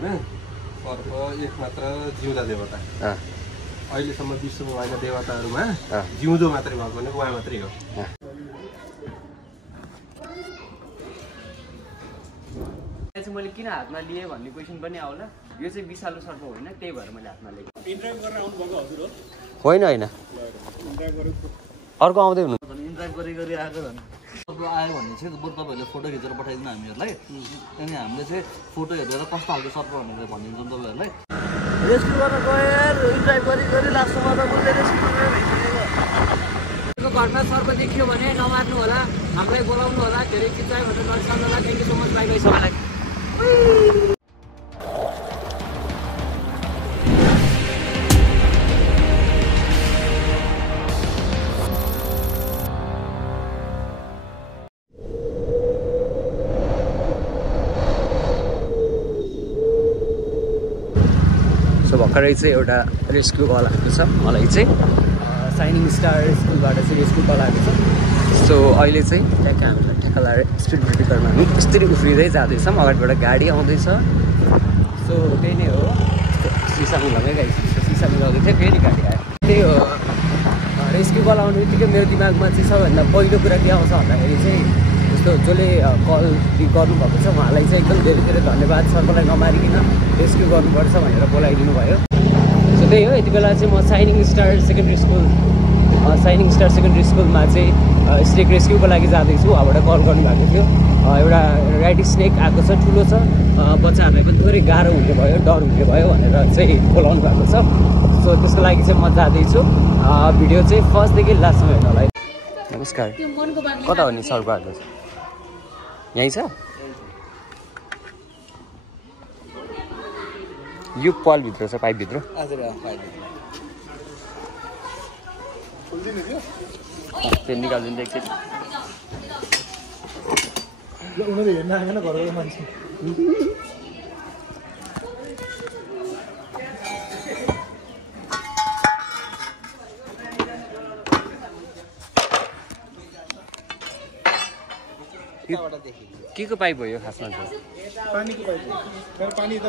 होइन सर्प एकमात्र जिउँदा देवता अहिलेसम्म विश्वमा भएका देवताहरूमा जिउँदो मात्रै भएको भने उहाँ मात्रै हो मैले किन हातमा लिएँ भन्ने क्वेसन पनि आउला यो चाहिँ विषालु सर्प होइन त्यही भएर मैले हातमा लिएँ इन्ड्राइभ गरेर आउनुभएको हजुर हो होइन अर्को आउँदै हुनु इन्ड्राइभ गरी आएको झन् अब आयो भने चाहिँ बरु तपाईँहरूले फोटो खिचेर पठाइदिनु हामीहरूलाई अनि हामीले चाहिँ फोटो हेरेर कस्तो खालको सर्प भनेर भनिदिन्छौँ तपाईँहरूलाई रेस्क्यु गर्न गएर इन्ड्राइभ गरी लास्टमा त उसले रेस्क्यु गरेर भइसकेको घरमा सर्प देखियो भने नमार्नु होला हामीलाई बोलाउनु होला धेरै चिचाइ भनेर नरिसाउनु होला thank you so much by by सबैलाई भर्खरै चाहिँ एउटा रेस्क्यु कल आएको छ मलाई चाहिँ साइनिङ स्टार स्कुलबाट चाहिँ रेस्क्यु कल आएको छ सो अहिले चाहिँ ट्याक्क हामीलाई ठ्याक्क लगाएर स्पिड ब्रेकरमा हामी यसरी उफ्रिँदै जाँदैछौँ अगाडिबाट गाडी आउँदैछ सो त्यही नै हो सिसा मिलाउँदै गइसक्यो सिसा मिलाउँदै थियो फेरि गाडी आयो त्यही हो रेस्क्यु कल आउने बित्तिकै मेरो दिमागमा चाहिँ सबभन्दा पहिलो कुरा के आउँछ भन्दाखेरि चाहिँ जस्तो जसले कल गर्नुभएको छ उहाँलाई चाहिँ एकदम धेरै धेरै धन्यवाद सर्पलाई नमारिकन रेस्क्यु गर्नुपर्छ भनेर बोलाइदिनु भयो सो त्यही हो यति बेला चाहिँ म साइनिङ स्टार सेकेन्डरी स्कुलमा चाहिँ स्नेक रेस्क्युको लागि जाँदैछु उहाँबाट कल गर्नुभएको थियो एउटा ऱ्याट स्नेक आएको छ ठुलो छ बच्चाहरूलाई पनि थोरै गाह्रो हुने भयो डर हुने भयो भनेर चाहिँ बोलाउनु भएको छ सो त्यसको लागि चाहिँ म जाँदैछु भिडियो चाहिँ फर्स्टदेखि लास्टसम्म हेर्नु होला नमस्कार कता हो नि सर्पहरू यहीँ छ यो पलभित्र छ पाइपभित्र त्यो निकालिदिनु एकचोटि उनीहरू हेर्न आएन घरको मान्छे के को पाइप हो यो खासमा चाहिँ पानीको पाइप तर पानी त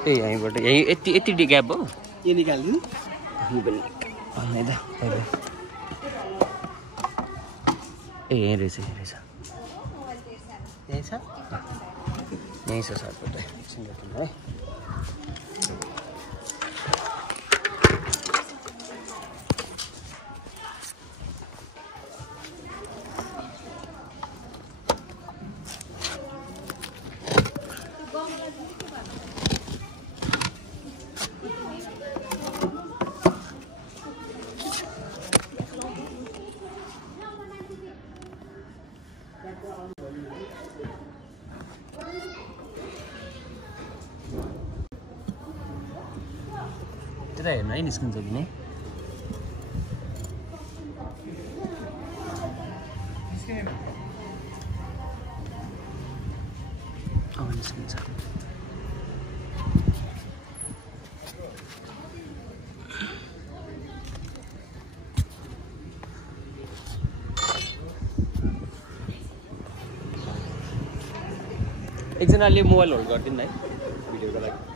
ए यहीँबाट यहीँ यति ग्याप हो के निकाल्दिनु ए यहीँ रहेछ यहीँ छ यहीँ छ सर्पट एकछिन है त्यता हेर्नु है निस्किन्छ कि नै निस्किन्छ एकजनाले मोबाइल होल्ड गरिदिनु है भिडियोको लागि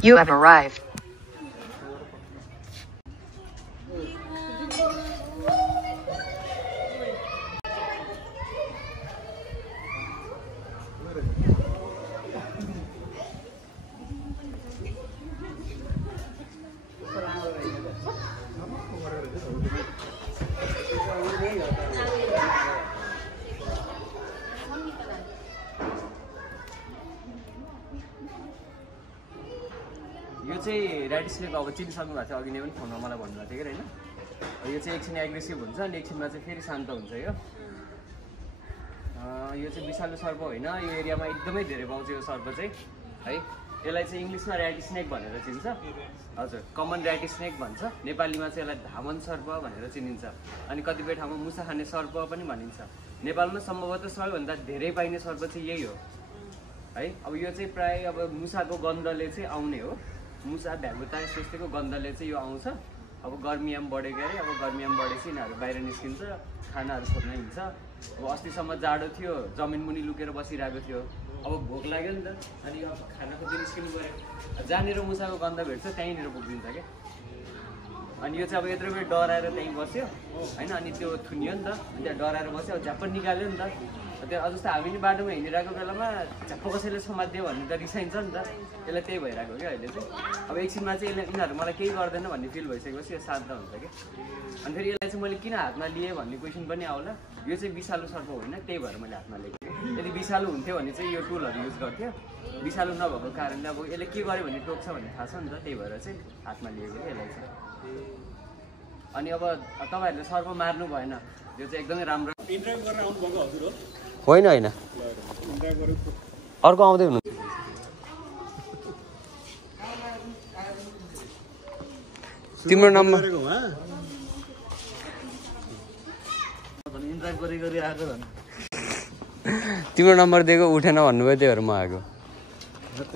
You have arrived. यो चाहिँ ऱ्याट स्नेक अब चिनिसक्नु भएको थियो अघि नै पनि फोनमा मलाई भन्नुभएको थियो कि होइन यो चाहिँ एकछिन एग्रेसिभ हुन्छ अनि एकछिनमा चाहिँ फेरि शान्त हुन्छ यो चाहिँ विषालु सर्प होइन यो एरियामा एकदमै धेरै पाउँछ यो सर्प चाहिँ है यसलाई चाहिँ इङ्ग्लिसमा ऱ्याट स्नेक भनेर चिन्छ हजुर कमन ऱ्याट स्नेक भन्छ नेपालीमा चाहिँ यसलाई धामन सर्प भनेर चिनिन्छ अनि कतिपय ठाउँमा मुसा खाने सर्प पनि भनिन्छ नेपालमा सम्भवतः सबैभन्दा धेरै पाइने सर्प चाहिँ यही हो है अब यो चाहिँ प्रायः अब मुसाको गन्धले चाहिँ आउने हो मुसा भ्यागुता यस्तोको गन्धले चाहिँ यो आउँछ अब गर्मी पनि बढेको अरे अब गर्मी पनि बढेपछि यिनीहरू बाहिर निस्किन्छ खानाहरू खोज्न हिँड्छ अब अस्तिसम्म जाडो थियो जमिन मुनि लुकेर बसिरहेको थियो अब भोक लाग्यो नि त अनि अब खाना खोज्दै निस्किनु पऱ्यो जहाँनिर मुसाको गन्ध भेट्छ त्यहीँनिर पुगिदिन्छ क्या अनि यो चाहिँ अब यत्रो बेर डराएर त्यहीँ बस्यो होइन अनि त्यो थुनियो नि त अनि त्यहाँ डराएर बस्यो अब झ्याप्प निकाल्यो नि त त्यो जस्तो हामी नि बाटोमा हिँडिरहेको बेलामा झ्याप्प कसैले समात्दियो भन्ने त रिसाइन्छ नि त यसलाई त्यही भइरहेको क्या अहिले चाहिँ अब एकछिनमा चाहिँ यिनीहरू मलाई केही गर्दैन भन्ने फिल भइसकेपछि यो शान्त हुन्छ क्या अनि फेरि यसलाई चाहिँ मैले किन हातमा लिएँ भन्ने क्वेसन पनि आउला यो चाहिँ विषालु सर्प होइन त्यही भएर मैले हातमा लिएको यदि विषालु हुन्थ्यो भने चाहिँ यो टुलहरू युज गर्थ्यो विषालु नभएको कारणले अब यसले के गर्यो भने टोक्छ भन्ने थाहा छ नि त त्यही भएर चाहिँ हातमा लिएको क्या यसलाई चाहिँ अनि अब तपाईँहरूले सर्प मार्नु भएन यो चाहिँ एकदमै राम्रो होइन होइन अर्को आउँदै हुनु तिम्रो नम्बर तिम्रो नम्बर दिएको उठेन भन्नुभयो त्यही भएर म आएको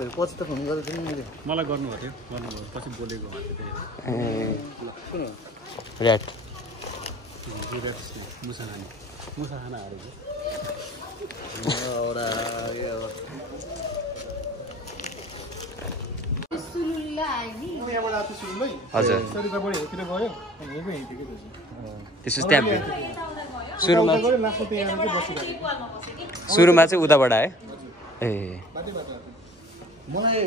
पछि त फोन गरेको थिएँ नि मलाई गर्नुभएको थियो पछि बोलेको ऱ्याट मुसा खाना हारेको हजुर त्यसो त्यहाँ सुरुमा चाहिँ उताबाट आयो ए मलाई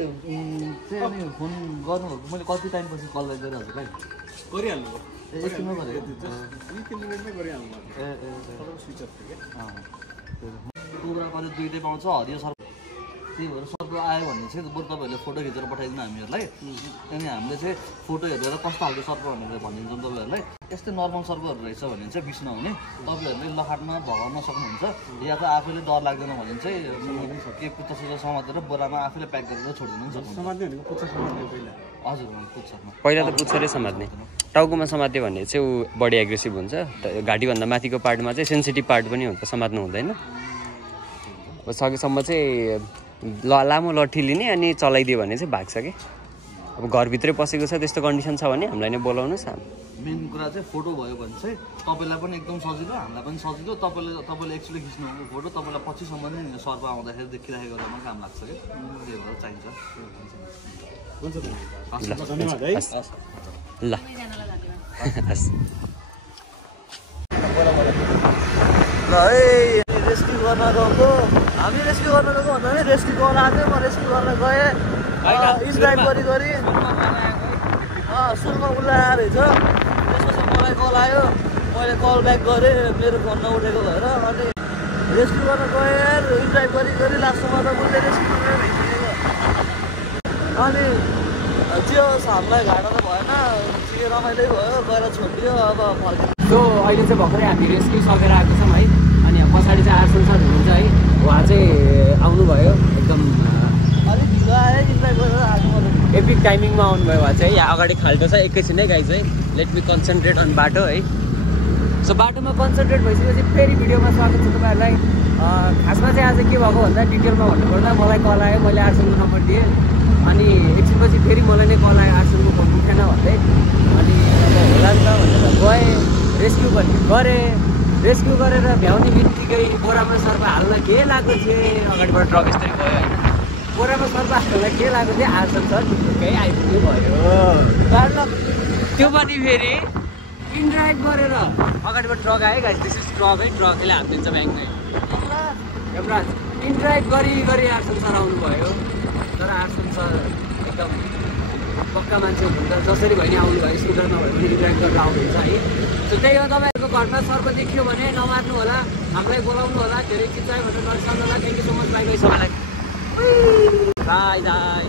चाहिँ अनि फोन गर्नुभएको मैले कति टाइमपछि कल गरेर हजुरलाई गरिहाल्नु एकछिनमा गरेको कोब्रा कहिले दुइटै पाउँछ हरियो सर्प त्यही भएर सर्प आयो भने चाहिँ बरु तपाईँहरूले फोटो खिचेर पठाइदिनु हामीहरूलाई अनि हामीले चाहिँ फोटो हेरेर कस्तो खालको सर्प भनेर भनिदिन्छौँ तपाईँहरूलाई यस्तै नर्मल सर्पहरू रहेछ भने चाहिँ बिस नहुने तपाईँहरूले लखाटमा भगाउन सक्नुहुन्छ या त आफैले डर लाग्दैन भने चाहिँ के पुच्चा सुच्चा समातेर बोरामा आफैले प्याक गरेर छोडिदिनु सक्नुहुन्छ हजुर पुच्छरमा पहिला त पुच्छरै समात्ने टाउकोमा समात्यो भने चाहिँ ऊ बढी एग्रेसिभ हुन्छ घाँटीभन्दा माथिको पार्टमा चाहिँ सेन्सिटिभ पार्ट पनि हुन्छ समात्नु हुँदैन सकेसम्म चाहिँ लामो लट्ठी लिने अनि चलाइदियो भने चाहिँ भाग्छ कि अब घरभित्रै पसेको छ त्यस्तो कन्डिसन छ भने हामीलाई नै बोलाउनुहोस् मेन कुरा चाहिँ फोटो भयो भने चाहिँ तपाईँलाई पनि एकदम सजिलो हामीलाई पनि सजिलो तपाईँले एक्चुअली खिच्नुभएको फोटो तपाईँलाई पछिसम्म नै सर्प आउँदाखेरि देखिराखेको बेलामा काम लाग्छ कि त्यही भएर चाहिन्छ ल रेस्क्यु गर्न गएको हामी रेस्क्यु गर्न गएको भन्दा पनि रेस्क्यु गर्न आएको म रेस्क्यु गर्न गएँ ड्राइभ गरी सुनमा उसलाई रहेछ त्यसपछि मलाई कल आयो मैले कल ब्याक गरेँ मेरो फोन नउठेको भएर अनि रेस्क्यु गर्न गएँ ड्राइभ गरी लास्टमा त उसले रेस्क्यु गरेर भइसकेको अनि त्यो हामीलाई घाटा त भएन ठिकै रमाइलो भयो गएर छोडिदियो अब फर्कियो सो अहिले चाहिँ भर्खरै हामी रेस्क्यु सकेर आएको छौँ है अनि पछाडि चाहिँ आर्सन सर हुनुहुन्छ है उहाँ चाहिँ आउनुभयो एकदम अलिक ढिलो आयो ड्राइभ गरेर आएको एपिक टाइमिङमा आउनुभयो उहाँ चाहिँ यहाँ अगाडि खाल्टो छ एकैछिनै गाई चाहिँ लेट मी कन्सन्ट्रेट अन बाटो है सो बाटोमा कन्सन्ट्रेट भइसकेपछि फेरि भिडियोमा स्वागत छ तपाईँहरूलाई खासमा चाहिँ आज के भएको भन्दा डिटेलमा भन्नुपर्दा मलाई कल आयो मैले आर्सनको नम्बर दिएँ अनि एकछिनपछि फेरि मलाई नै कल आयो आर्सनको फोन उठेन भन्दै अनि अब होला नि त भनेर गएँ रेस्क्यु पनि गरेँ रेस्क्यु गरेर भ्याउने बित्तिकै बोरामा सर्प हाल्न के लागेको थिएँ अगाडिबाट ट्रक यस्तै गयो होइन बोरामा सर्प हाल्न के लागेको थियो आर्सन सर ठिकै आइपुग्नु भयो कारण त्यो पनि फेरि इनड्राइभ गरेर अगाडिबाट ट्रक आयो गाइस दिस इज ट्रक है ट्रकले हालिदिन्छ ब्याङ्कमै एउटा इनड्राइभ गरी आर्सन सर आउनुभयो तर आर्सन सर एकदम पक्का मान्छे हुनुहुन्छ जसरी भयो नि आउनुभयो स्कुटर नभए पनि इनड्राइभ गरेर आउनुहुन्छ है सो त्यही हो तपाईँहरूको घरमा सर्प देखियो भने नमार्नु होला हामीलाई बोलाउनु होला धेरै चिन्ता भनेर नरिसाउनु होला thank you so much by by सबैलाई बाई बाई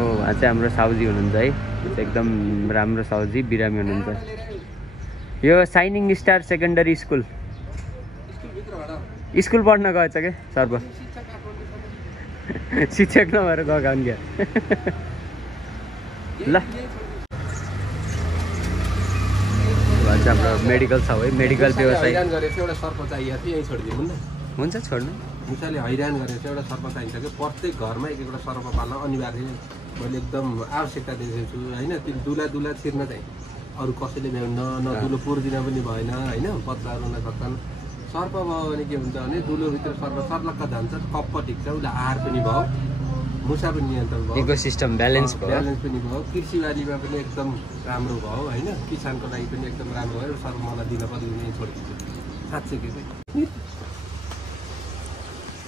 उहाँ चाहिँ हाम्रो साउजी हुनुहुन्छ है एकदम राम्रो साउजी बिरामी हुनुहुन्छ यो साइनिङ स्टार सेकेन्डरी स्कुल पढ्न गएछ क्या सर्प शिक्षक नभएर गएको नि क्या ल हाम्रो मेडिकल छ है मेडिकल व्यवसाय एउटा सर्प चाहिएको थियो यहीँ छोडिदिनु न हुन्छ छोड्नु मुसाले हैरान गरेर चाहिँ एउटा सर्प चाहिन्छ कि प्रत्येक घरमा एक एउटा सर्प पाल्न अनिवार्य मैले एकदम आवश्यकता दिएको छु होइन। त्यो दुला छिर्न चाहिँ अरू कसैले भ्याउन्न, न दुलो पुर्दिन पनि भएन होइन। बच्चाहरू हुन सक्छन्। सर्प भयो भने के हुन्छ भने दुलोभित्र सर्प सर्लक्क जान्छ, कप्प टिक्छ, उसलाई आहार पनि भयो, मुसा पनि नियन्त्रण भयो, इकोसिस्टम ब्यालेन्स भयो, पनि भयो, कृषिबालीमा पनि एकदम राम्रो भयो होइन। किसानको लागि पनि एकदम राम्रो भयो। सर्प मलाई दिन पर्ने छोडिदिन्छु साँच्चै के चाहिँ।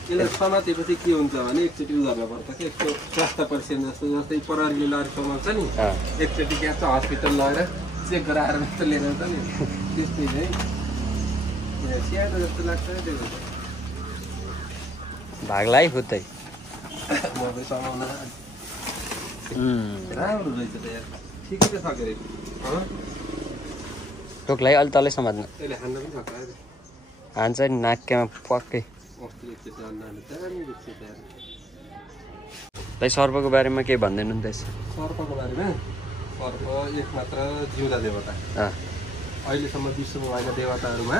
यसलाई समातेपछि के हुन्छ भने एकचोटि उ गर्नुपर्छ कि यस्तो स्वास्थ्य परीक्षण जस्तो, जस्तै प्रहरीले लरी समाउँछ नि, एकचोटि क्या छ हस्पिटल लगेर चेक गराएर जस्तो लिएर आउँछ नि, त्यस्तै चाहिँ स्याहार्नु जस्तो लाग्छ। त्यो भागलाई खुत्तै म पनि समाउन राम्रो रहेछ त यार, ठिकै त सक्यो रे। टोकलाई अलि तलै समात्नु, यसले हान्न पनि सक्छ अरे। हान्छ नि नाक्केमा पक्कै। अस्ति एकचोटि अन्डाले दामी देख्छ यार। भाइ सर्पको बारेमा केही भन्दैनु नि त यसो। सर्पको बारेमा, सर्प एक मात्र जिउँदा देवता। अहिलेसम्म विश्वमा भएका देवताहरूमा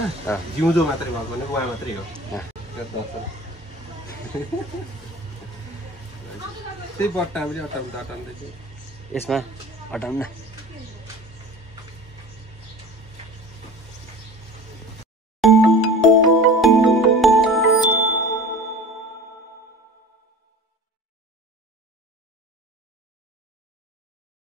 जिउँदो मात्रै भएको भने उहाँ मात्रै हो। त्यही बट्टा पनि अटाउँदै यसमा हटाउनु न।